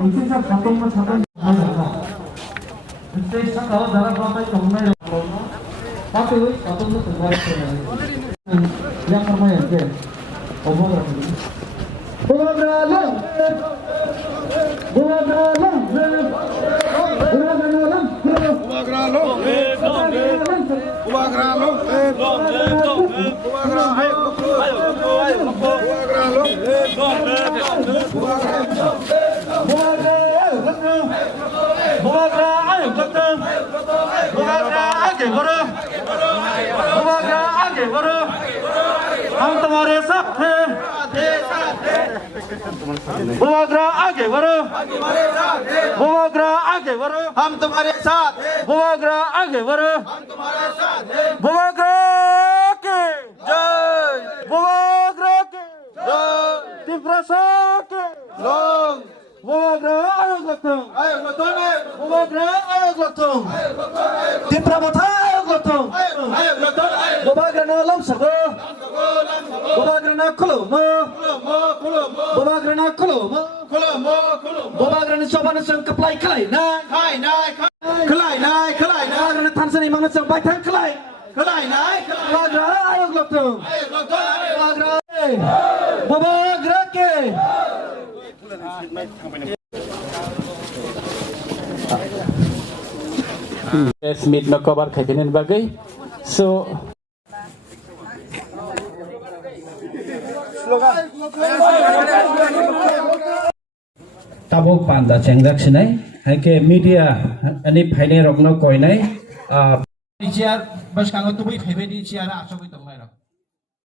진짜 자동만 자동 그때 상가와 나라 가까이 정말 tapi satu terbaik yang namanya itu omongan bunga galang bunga galang bunga galang bunga galang bunga galang हम तुम्हारे साथ हैं बुआगरा आगे बढ़ो बुआगरा आगे बढ़ो हम तुम्हारे साथ बुआगरा आगे बढ़ो बुआगरा के जय बुआगरा के जय तिब्रसा के लोग बुआगरा आयोग लखों बुआगरा आयोग लखों तिब्रबथा आयोग लखों बुआगरा नालम सगो Bobagrana kolomo Bobagrana kolomo Bobagrana sobana sang kaplai kalai nai kalai nai Bobagrana tansani mana sang bai thang kalai nai Bobagrana ayok loktung Bobagrana ke Smith no cover khaipinen bagai so tabok panda chengjak sinai haike media ani phaine rokno koinai chiar baskango tubui phebe di chiara achogoi